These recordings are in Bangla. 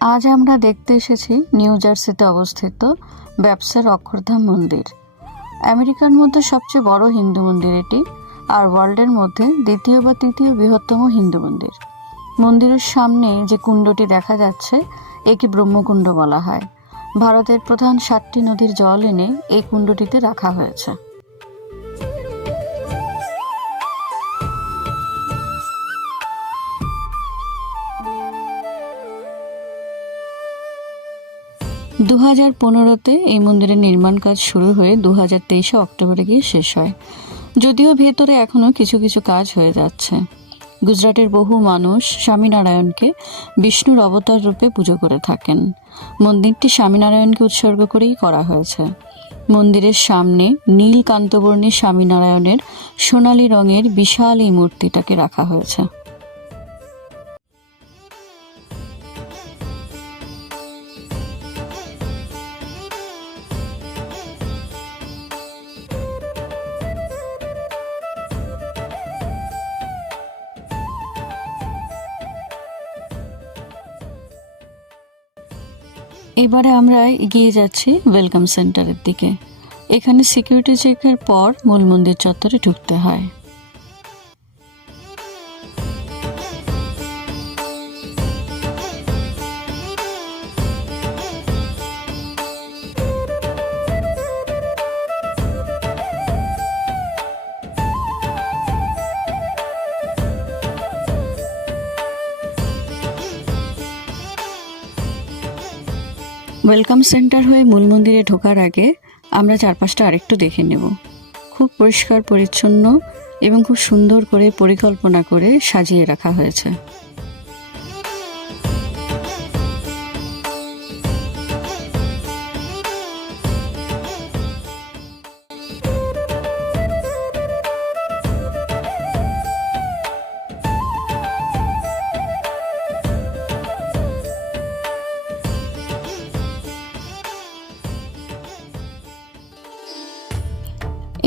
আজ আমরা দেখতে এসেছি নিউ জার্সিতে অবস্থিত ব্যবসার অক্ষরধাম মন্দির। আমেরিকার মধ্যে সবচেয়ে বড় হিন্দু মন্দির এটি, আর ওয়ার্ল্ডের মধ্যে দ্বিতীয় বা তৃতীয় বৃহত্তম হিন্দু মন্দির। মন্দিরের সামনে যে কুণ্ডটি দেখা যাচ্ছে একে ব্রহ্মকুণ্ড বলা হয়। ভারতের প্রধান 7টি নদীর জল এনে এই কুণ্ডটিতে রাখা হয়েছে। দু 2015-তে এই মন্দিরের নির্মাণ কাজ শুরু হয়ে 2023 অক্টোবরে গিয়ে শেষ হয়। যদিও ভেতরে এখনও কিছু কিছু কাজ হয়ে যাচ্ছে। গুজরাটের বহু মানুষ স্বামীনারায়ণকে বিষ্ণুর অবতার রূপে পুজো করে থাকেন। মন্দিরটি স্বামীনারায়ণকে উৎসর্গ করেই করা হয়েছে। মন্দিরের সামনে নীল কান্তবর্ণী স্বামীনারায়ণের সোনালী রঙের বিশাল এই মূর্তিটাকে রাখা হয়েছে। এবারে আমরা এগিয়ে যাচ্ছি ওয়েলকাম সেন্টারের দিকে। এখানে সিকিউরিটি চেকের পর মূল মন্দির চত্বরে ঢুকতে হয়। ওয়েলকাম সেন্টার হয়ে মূল মন্দিরে ঢোকার আগে আমরা চারপাশটা আরেকটু দেখে নেব। খুব পরিষ্কার পরিচ্ছন্ন এবং খুব সুন্দর করে পরিকল্পনা করে সাজিয়ে রাখা হয়েছে।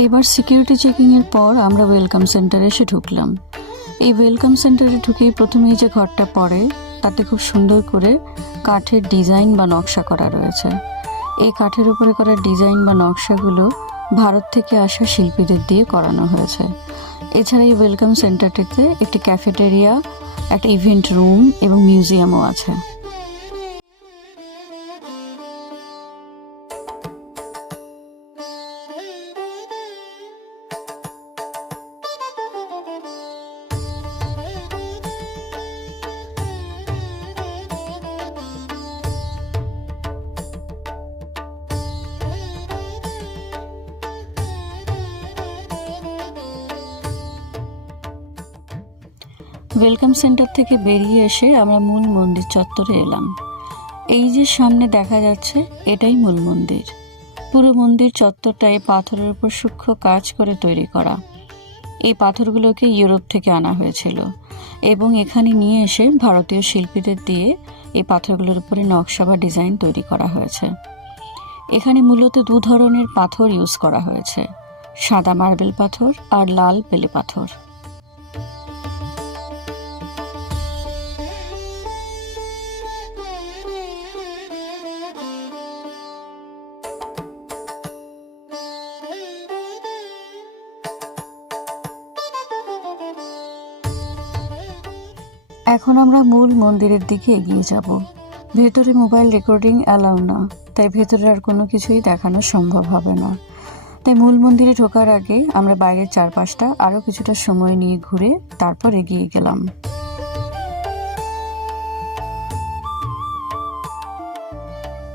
এবার সিকিউরিটি চেকিংয়ের পর আমরা ওয়েলকাম সেন্টারে এসে ঢুকলাম। এই ওয়েলকাম সেন্টারে ঢুকেই প্রথমেই যে ঘরটা পড়ে তাতে খুব সুন্দর করে কাঠের ডিজাইন বা নকশা করা রয়েছে। এই কাঠের উপরে করা ডিজাইন বা নকশাগুলো ভারত থেকে আসা শিল্পীদের দিয়ে করানো হয়েছে। এছাড়া এই ওয়েলকাম সেন্টারটিতে একটি ক্যাফেটেরিয়া, একটা ইভেন্ট রুম এবং মিউজিয়ামও আছে। ওয়েলকাম সেন্টার থেকে বেরিয়ে এসে আমরা মূল মন্দির চত্বরে এলাম। এই যে সামনে দেখা যাচ্ছে এটাই মূল মন্দির। পুরো মন্দির চত্বরটায় পাথরের উপর সূক্ষ্ম কাজ করে তৈরি করা। এই পাথরগুলোকে ইউরোপ থেকে আনা হয়েছিল এবং এখানে নিয়ে এসে ভারতীয় শিল্পীদের দিয়ে এই পাথরগুলোর উপরে নকশা বা ডিজাইন তৈরি করা হয়েছে। এখানে মূলত 2 ধরনের পাথর ইউজ করা হয়েছে, সাদা মার্বেল পাথর আর লাল বেলে পাথর। এখন আমরা মূল মন্দিরের দিকে এগিয়ে যাব। ভেতরে মোবাইল রেকর্ডিং অ্যালাউ না, তাই ভেতরে আর কোনো কিছুই দেখানো সম্ভব হবে না। তাই মূল মন্দিরে ঢোকার আগে আমরা বাইরের চারপাশটা আরও কিছুটা সময় নিয়ে ঘুরে তারপর এগিয়ে গেলাম।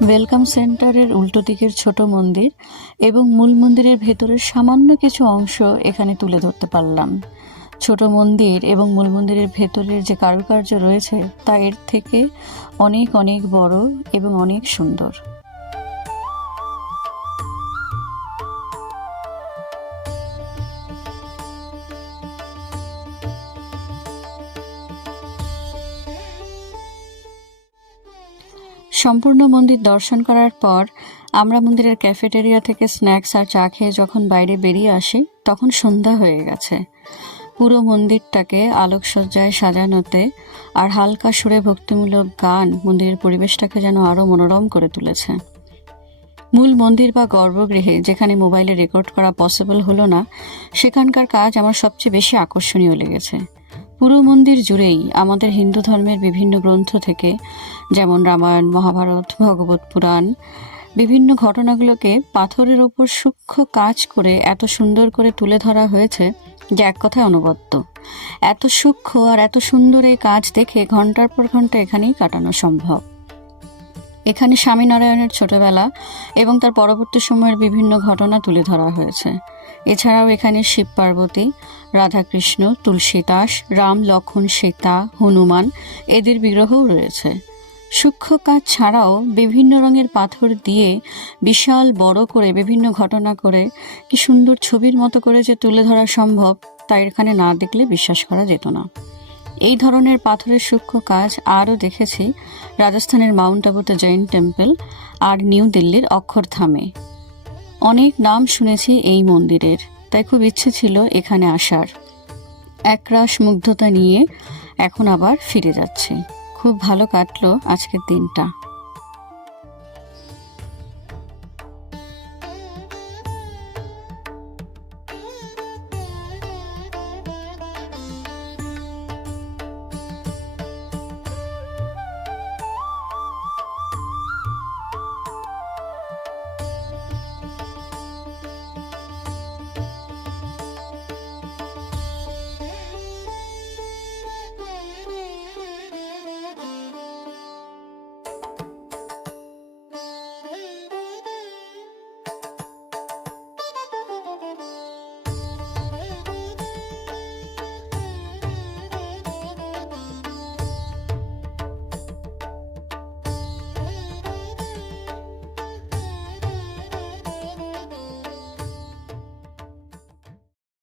ওয়েলকাম সেন্টারের উল্টো দিকের ছোট মন্দির এবং মূল মন্দিরের ভেতরের সামান্য কিছু অংশ এখানে তুলে ধরতে পারলাম। ছোট মন্দির এবং মূল মন্দিরের ভেতরের যে কারুকার্য রয়েছে তা এর থেকে অনেক অনেক বড় এবং অনেক সুন্দর। সম্পূর্ণ মন্দির দর্শন করার পর আমরা মন্দিরের ক্যাফেটেরিয়া থেকে স্ন্যাক্স আর চা খেয়ে যখন বাইরে বেরিয়ে আসি তখন সন্ধ্যা হয়ে গেছে। পুরো মন্দিরটাকে আলোকসজ্জায় সাজানোতে আর হালকা সুরে ভক্তিমূলক গান মন্দিরের পরিবেশটাকে যেন আরো মনোরম করে তুলেছে। মূল মন্দির বা গর্ভগৃহে যেখানে মোবাইলে রেকর্ড করা পসিবল হলো না, সেখানকার কাজ আমার সবচেয়ে বেশি আকর্ষণীয় লেগেছে। পুরো মন্দির জুড়েই আমাদের হিন্দু ধর্মের বিভিন্ন গ্রন্থ থেকে, যেমন রামায়ণ, মহাভারত, ভগবত পুরাণ, বিভিন্ন ঘটনাগুলোকে পাথরের ওপর সূক্ষ্ম কাজ করে এত সুন্দর করে তুলে ধরা হয়েছে যে এক কথায় অনবদ্য। এত সূক্ষ্ম আর এত সুন্দর এই কাজ দেখে ঘন্টার পর ঘন্টা এখানেই কাটানো সম্ভব। এখানে স্বামীনারায়ণের ছোটবেলা এবং তার পরবর্তী সময়ের বিভিন্ন ঘটনা তুলে ধরা হয়েছে। এছাড়াও এখানে শিব পার্বতী, রাধাকৃষ্ণ, তুলসীদাস, রাম, লক্ষ্মণ, সীতা, হনুমান এদের বিগ্রহও রয়েছে। সূক্ষ্ম কাজ ছাড়াও বিভিন্ন রঙের পাথর দিয়ে বিশাল বড় করে বিভিন্ন ঘটনা করে কি সুন্দর ছবির মতো করে যে তুলে ধরা সম্ভব, তা এখানে না দেখলে বিশ্বাস করা যেত না। এই ধরনের পাথরের সূক্ষ্ম কাজ আরও দেখেছি রাজস্থানের মাউন্ট আবুতে জৈন টেম্পল আর নিউ দিল্লির অক্ষরধামে। অনেক নাম শুনেছি এই মন্দিরের, তাই খুব ইচ্ছে ছিল এখানে আসার। একরাশ মুগ্ধতা নিয়ে এখন আবার ফিরে যাচ্ছি। খুব ভালো কাটলো আজকের দিনটা।